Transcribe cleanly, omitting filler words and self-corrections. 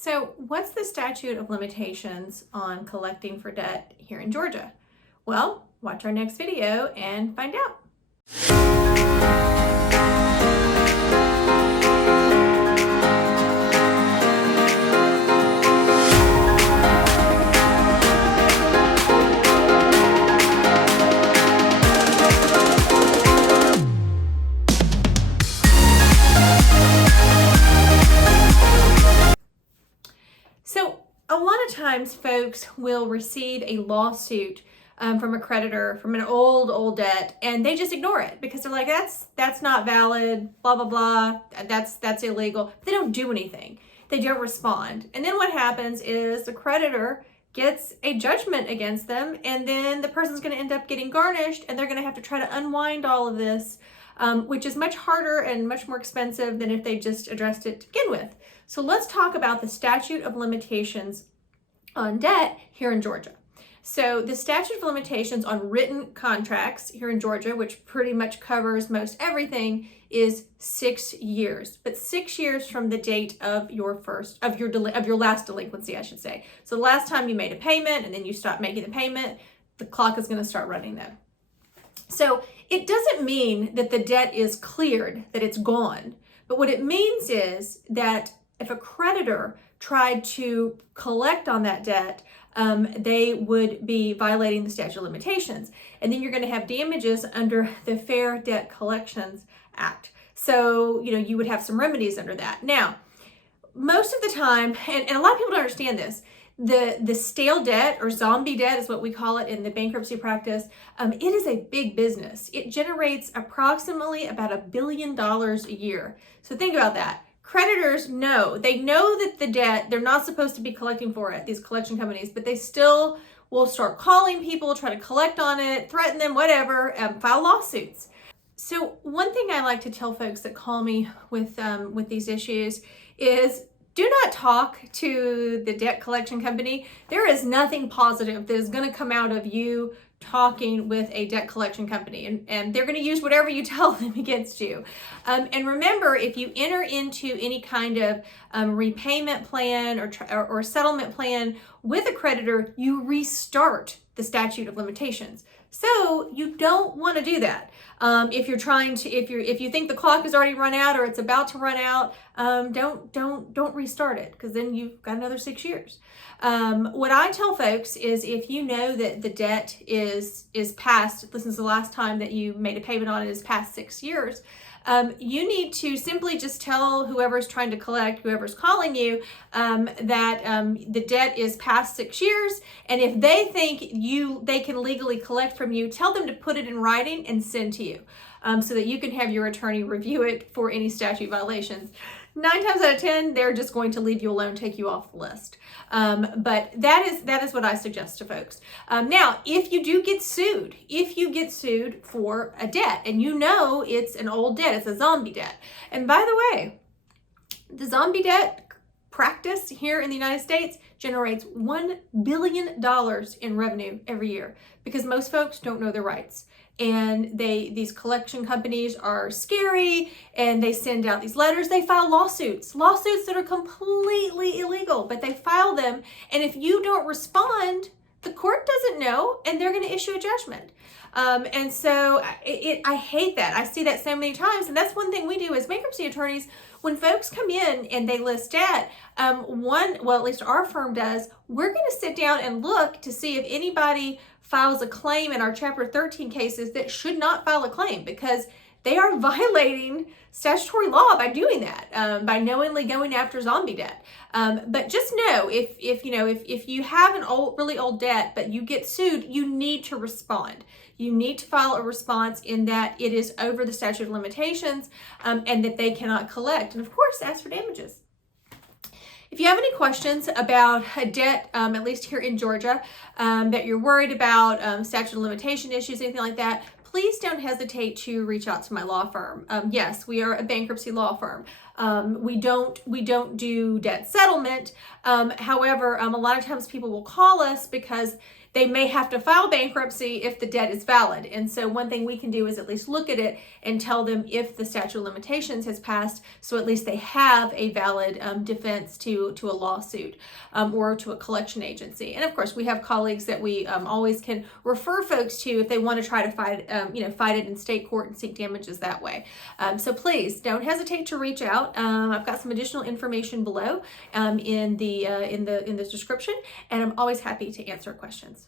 So, what's the statute of limitations on collecting for debt here in Georgia? Well, watch our next video and find out. So, a lot of times folks will receive a lawsuit from a creditor from an old debt, and they just ignore it because they're like, that's not valid, blah blah blah, that's illegal. But they don't do anything. They don't respond. And then what happens is the creditor gets a judgment against them, and then the person's going to end up getting garnished, and they're going to have to try to unwind all of this, which is much harder and much more expensive than if they just addressed it to begin with. So let's talk about the statute of limitations on debt here in Georgia. So the statute of limitations on written contracts here in Georgia, which pretty much covers most everything, is 6 years. But 6 years from the date of your last delinquency, I should say. So the last time you made a payment and then you stop making the payment, the clock is going to start running then. So it doesn't mean that the debt is cleared, that it's gone. But what it means is that if a creditor tried to collect on that debt, they would be violating the statute of limitations. And then you're going to have damages under the Fair Debt Collections Act. So, you would have some remedies under that. Now, most of the time, and a lot of people don't understand this, the stale debt or zombie debt is what we call it in the bankruptcy practice. It is a big business. It generates approximately about $1 billion a year. So think about that. Creditors know that the debt, they're not supposed to be collecting for it, these collection companies, but they still will start calling people, try to collect on it, threaten them, whatever, file lawsuits. So one thing I like to tell folks that call me with these issues is, do not talk to the debt collection company. There is nothing positive that is going to come out of you talking with a debt collection company, and they're going to use whatever you tell them against you. And remember, if you enter into any kind of repayment plan or settlement plan with a creditor, you restart the statute of limitations. So you don't want to do that. If you think the clock has already run out or it's about to run out, don't restart it, because then you've got another 6 years. What I tell folks is, if you know that the debt is past, this is the last time that you made a payment on it is past 6 years, you need to simply just tell whoever's trying to collect, whoever's calling you, that the debt is past 6 years. And if they think they can legally collect from you, tell them to put it in writing and send to you, so that you can have your attorney review it for any statute violations. 9 times out of 10, they're just going to leave you alone, take you off the list. But that is what I suggest to folks. Now, if you do get sued, for a debt, and it's an old debt, it's a zombie debt. And by the way, the zombie debt practice here in the United States generates $1 billion in revenue every year, because most folks don't know their rights. And these collection companies are scary, and they send out these letters. They file lawsuits that are completely illegal, but they file them. And if you don't respond, the court doesn't know, and they're going to issue a judgment. And so I hate that. I see that so many times. And that's one thing we do as bankruptcy attorneys. When folks come in and they list debt, at least our firm does, we're going to sit down and look to see if anybody files a claim in our Chapter 13 cases that should not file a claim, because they are violating statutory law by doing that, by knowingly going after zombie debt. But just know, if you have an really old debt but you get sued, you need to respond. You need to file a response in that it is over the statute of limitations, and that they cannot collect. And of course, ask for damages. If you have any questions about a debt, at least here in Georgia, that you're worried about, statute of limitation issues, anything like that, please don't hesitate to reach out to my law firm. Yes, we are a bankruptcy law firm. We don't do debt settlement. However, a lot of times people will call us because they may have to file bankruptcy if the debt is valid. And so one thing we can do is at least look at it and tell them if the statute of limitations has passed, so at least they have a valid defense to a lawsuit or to a collection agency. And of course, we have colleagues that we always can refer folks to if they want to try to fight it in state court and seek damages that way. So please don't hesitate to reach out. I've got some additional information below in the description, and I'm always happy to answer questions.